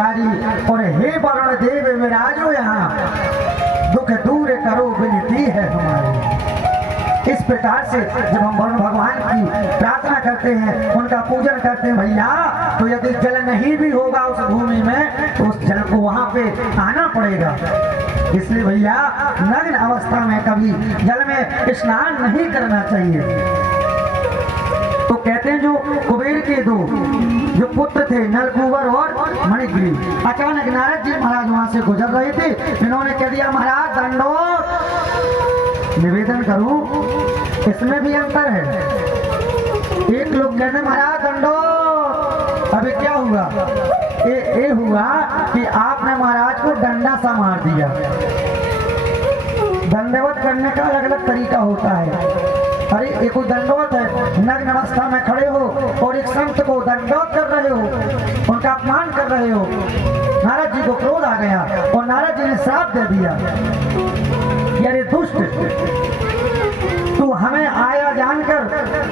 कारी और हे वरुण देव विराजो यहाँ, दुख दूर करो विनती है हमारी। इस प्रकार से जब हम वरुण भगवान की प्रार्थना करते हैं, उनका पूजन करते हैं भैया, तो यदि जल नहीं भी होगा उस भूमि में तो उस जल को वहां पे आना पड़ेगा। इसलिए भैया नग्न अवस्था में कभी जल में स्नान नहीं करना चाहिए। तो कहते हैं जो कुबेर के दो जो पुत्र थे नलकूबर और मणिग्रीव, अचानक नारद जी महाराज वहां से गुजर रहे थे। इन्होंने कह दिया महाराज दंडोत, निवेदन करूं इसमें भी अंतर है। एक लोग कहते महाराज दंडोत, अभी क्या हुआ? ये हुआ कि आपने महाराज को डंडा सा मार दिया। दंडवत करने का अलग अलग तरीका होता है। अरे एक दंडवत है, नग्न अवस्था में खड़े हो और एक संत को दंडवत कर रहे हो, उनका अपमान कर रहे हो। नारद जी को क्रोध आ गया और नारद जी ने श्राप दे दिया, अरे दुष्ट, तू हमें आया जानकर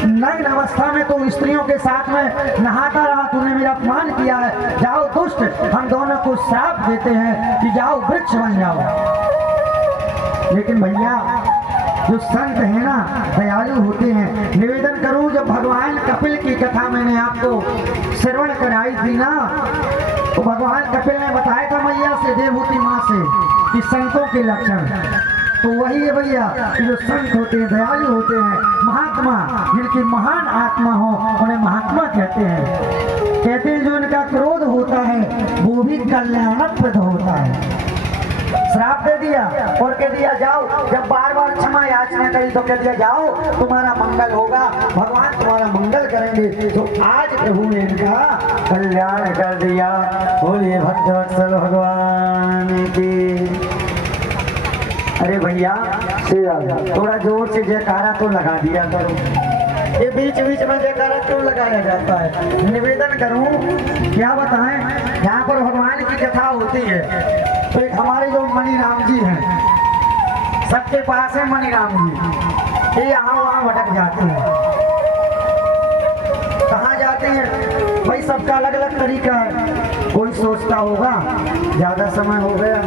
नग्न अवस्था में तू स्त्रियों के साथ में नहाता रहा, तूने मेरा अपमान किया है। जाओ दुष्ट, हम दोनों को श्राप देते हैं कि जाओ वृक्ष बन जाओ। लेकिन भैया जो संत है ना दयालु होते हैं। निवेदन करूं जब भगवान कपिल की कथा मैंने आपको श्रवण कराई थी ना, तो भगवान कपिल ने बताया था मैया से, देवहूति माँ से, कि संतों के लक्षण तो वही है भैया कि जो संत होते हैं, दयालु होते हैं, महात्मा, जिनकी महान आत्मा हो उन्हें महात्मा कहते हैं। कहते हैं जो इनका क्रोध होता है वो भी कल्याणप्रद होता है। श्राप दे दिया और कह दिया जाओ, जब बार बार क्षमा याचना करी तो कह दिया जाओ तुम्हारा मंगल होगा, भगवान तुम्हारा मंगल करेंगे। तो आज प्रभु ने इनका कल्याण कर दिया। बोलिए भक्तवत्सल भगवान की। अरे भैया थोड़ा जोर से जयकारा तो लगा दिया करो, ये बीच बीच में जयकारा क्यों लगाया जाता है? निवेदन करूं क्या बताएं, यहाँ पर भगवान की कथा होती है तो एक हमारे जो मणिराम जी हैं, सबके पास है मणिराम जी, ये यहाँ वहाँ भटक जाते हैं। कहाँ जाते हैं भाई? सबका अलग अलग तरीका है। कोई सोचता होगा ज्यादा समय हो गया,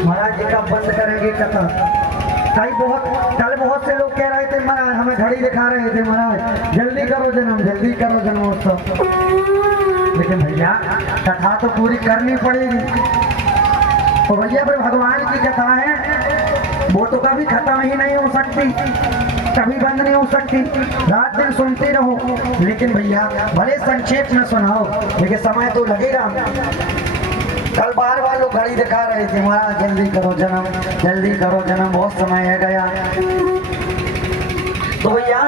महाराज जी का बंद करेंगे कथा। कल बहुत से लोग कह रहे थे महाराज, हमें घड़ी दिखा रहे थे महाराज जल्दी करो जन्म, जल्दी करो जन्मोत्सव। लेकिन भैया कथा तो पूरी करनी पड़ेगी। और भैया फिर भगवान की कथा है वो तो कभी खत्म ही नहीं हो सकती, कभी बंद नहीं हो सकती, रात दिन सुनते रहो। लेकिन भैया भले संक्षेप में सुनाओ, लेकिन समय तो लगेगा। कल बार बार लोग घड़ी दिखा रहे थे महाराज जल्दी करो जन्म, जल्दी करो जन्म, बहुत समय है गया। तो भैया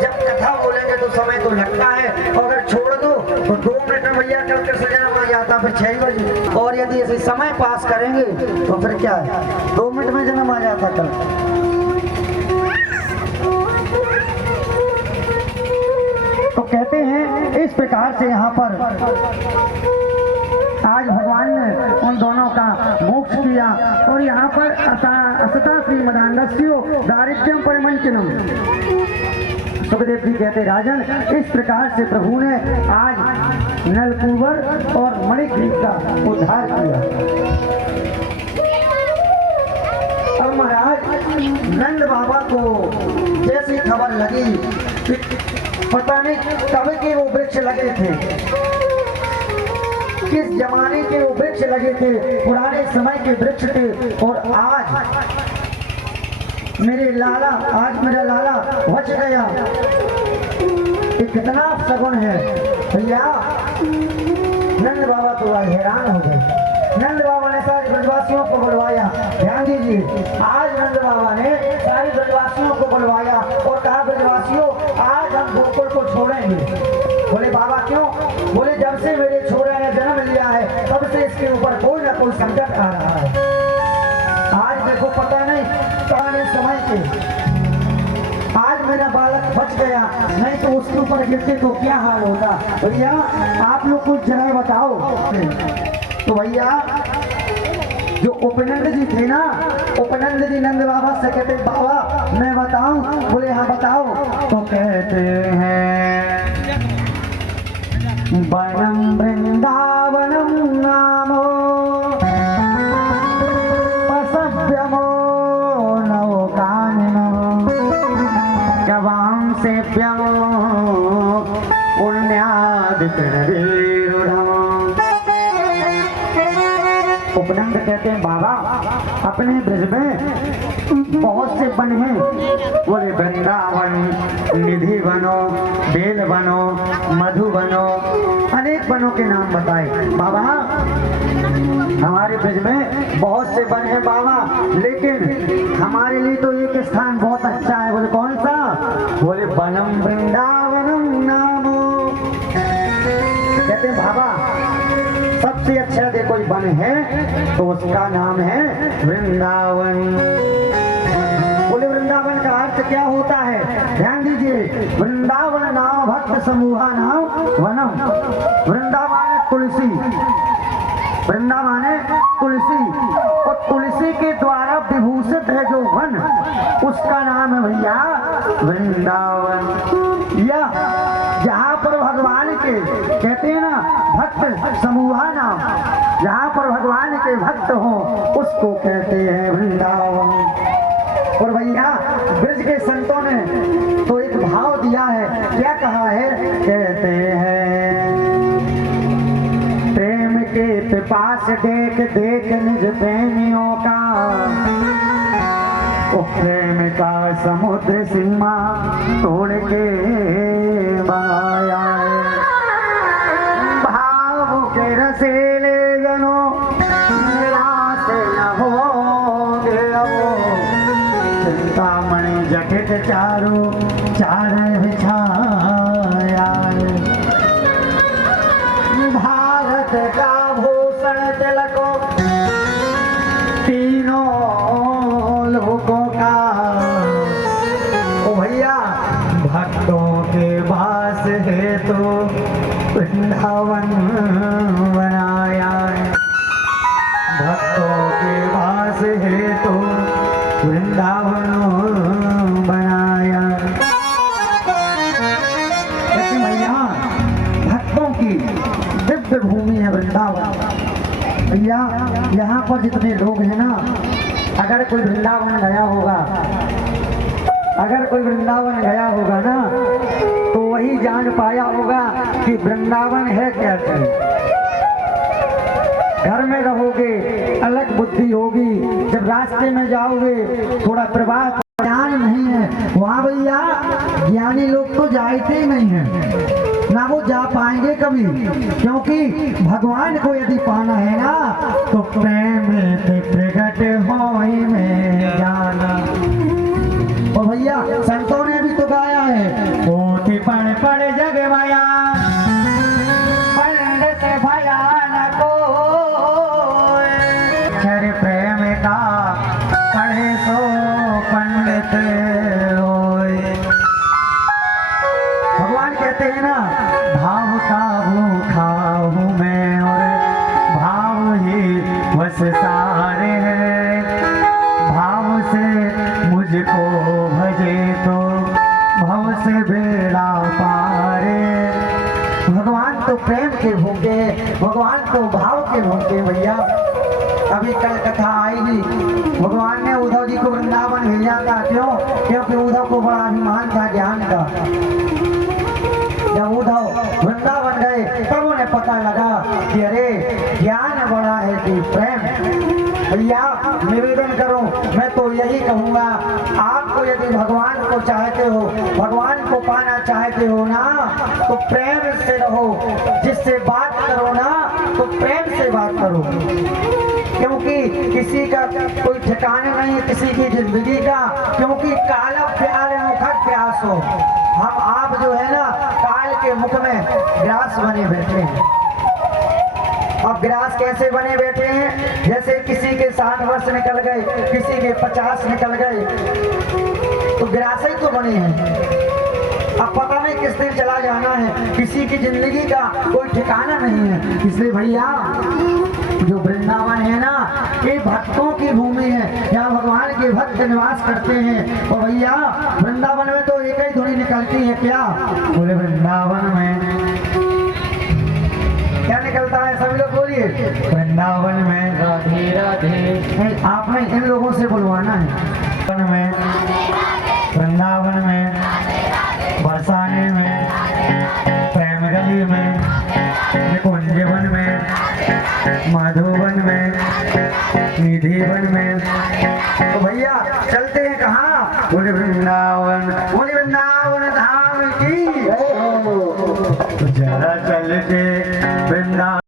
जब कथा बोलेंगे तो समय तो लगता है, और अगर छोड़ दो तो 2 मिनट में भैया कल के जन्म आ जाता फिर 6 बजे। और यदि ऐसे समय पास करेंगे तो फिर क्या है, 2 मिनट में जन्म आ जाता कल। तो कहते हैं इस प्रकार से यहाँ पर आज भगवान ने उन दोनों का मोक्ष किया। और यहाँ पर असता श्रीमदानस्यो दारिद्र्यम परिमंचनम, सुखदेव जी कहते राजन इस प्रकार से प्रभु ने आज नलकूबर और मणिग्रीव का उद्धार किया। अब महाराज नंद बाबा को जैसी खबर लगी कि पता नहीं कब के वो वृक्ष लगे थे, किस जमाने के वो वृक्ष लगे थे, पुराने समय के वृक्ष थे। और आज मेरा लाला बच गया, ये कितना सगुन है भैया। नंद बाबा तो आज हैरान हो गए। नंद बाबा ने सारे ब्रजवासियों को बुलवाया, ध्यान दीजिए, आज नंद बाबा ने सारे ब्रजवासियों को बुलवाया और कहा ब्रजवासियों आज हम गोकुल को छोड़ेंगे। बोले बाबा क्यों? बोले जब से मेरे छोरे ने जन्म लिया है तब से इसके ऊपर कोई ना कोई संकट आ रहा है। आज देखो पता नहीं पुराने समय के, आज मेरा बालक बच गया, नहीं तो उसके ऊपर गिरते तो क्या हाल होता। भैया आप लोग कुछ जगह बताओ। तो भैया जो उपनंद जी थे ना, उपनंद जी नंद बाबा से कहते बाबा मैं बताऊं? बोले हाँ बताओ। तो कहते हैं वनं वृन्दावनं नामो पशव्यमो नवकाननो गवांसेभ्यमो पुण्यादिकृतवीरुढम्। उपनंद कहते हैं बाबा अपने ब्रज में बहुत से वन हैं, बोले वृंदावन, निधि बनो, बेल बनो, मधु बनो, अनेक वनों के नाम बताए। बाबा हमारे ब्रज में बहुत से वन हैं बाबा, लेकिन हमारे लिए तो एक स्थान बहुत अच्छा है। बोले कौन सा? बोले वनम वृंदावनम नामो। कहते हैं बाबा सबसे अच्छा यदि कोई वन है तो उसका नाम है वृंदावन। बोले वृंदावन का अर्थ क्या होता है? ध्यान दीजिए, वृंदावन नाम भक्त समूहा नाम वनम। वृंदावन है तुलसी, वृंदावन है तुलसी, और तुलसी के द्वारा विभूषित है जो वन, उसका नाम है भैया वृंदावन। या जहाँ पर भगवान के कहते हैं ना भक्त समूहा नाम, जहाँ पर भगवान के भक्त हो उसको कहते हैं वृंदावन। और भैया ब्रज के संतों ने तो एक भाव दिया है, क्या कहा है? कहते हैं प्रेम के पिपास देख देख निज प्रेमियों का, ओ प्रेम का समुद्र सीमा तोड़ के बनाया है। भाव के रसीले जनों निराश न होंगे अब, चिंतामणि जटित चारू चार बिछाया है। भारत का भूषण तिलको तीनों लोगों का, ओ भैया भक्तों के वास है तो वृंदावन बनाया है। भक्तों के वास है तो वृंदावन बनाया। कहते भैया भक्तों की दिव्य भूमि है वृंदावन। भैया यहाँ पर जितने लोग हैं ना, अगर कोई वृंदावन गया होगा, अगर कोई वृंदावन गया होगा ना, तो वही जान पाया होगा कि वृंदावन है क्या चीज। घर में रहोगे अलग बुद्धि होगी, जब रास्ते में जाओगे थोड़ा प्रवाह ज्ञान नहीं है, वहाँ भैया ज्ञानी लोग तो जाते ही नहीं है ना, वो जा पाएंगे कभी, क्योंकि भगवान को यदि पाना है ना तो प्रेम प्रकट होई में जाना। और भैया संतों ने भी तो गाया है, पोथी पढ़ पढ़ जग माया पंडित भयान को, अक्षर प्रेम का पढ़े सो पंडित होए। भगवान कहते हैं ना भाव का भूखा हूँ मैं और भाव ही बस सारे हैं, भाव से मुझको भजे तो भव से बेड़ा पारे। भगवान तो प्रेम के भूखे, भगवान तो भाव के भूखे। भैया अभी कल कथा आएगी, भगवान ने उद्धव जी को वृंदावन भेजा था, क्यों? क्योंकि उद्धव को बड़ा अभिमान था ज्ञान का। जब उद्धव वृंदावन गए तब उन्हें पता लगा कि अरे ज्ञान बड़ा है कि प्रेम। भैया निवेदन करो, मैं तो यही कहूँगा, आपको यदि भगवान को चाहते हो, भगवान को पाना चाहते हो ना, तो प्रेम से रहो। जिससे बात करो ना तो प्रेम से बात करो, क्योंकि किसी का कोई ठिकाना नहीं है किसी की जिंदगी का, क्योंकि काला प्याल मुख प्यास हो। हम आप जो है ना काल के मुख में ग्रास बने बैठे हैं। अब ग्रास कैसे बने बैठे हैं? जैसे किसी के 60 वर्ष निकल गए, किसी के 50 निकल गए, तो ग्रास ही तो बने हैं। अब पता नहीं किस दिन चला जाना है, किसी की जिंदगी का कोई ठिकाना नहीं है। इसलिए भैया जो वृंदावन है ना, ये भक्तों की भूमि है, यहाँ भगवान के भक्त निवास करते हैं। और भैया वृंदावन में तो एक ही धुनी निकलती है, क्या? बोले वृंदावन में सभी लोग बोलिए वृंदावन में राधे राधे। नहीं, आपने इन लोगों से बुलवाना है। वृंदावन में बरसाने में प्रेम गली में कुंजवन में मधुवन में निधिवन में। तो भैया चलते हैं कहाँ? बोले वृंदावन, बोले वृंदावन धाम की। तो जरा चल के वृंदावन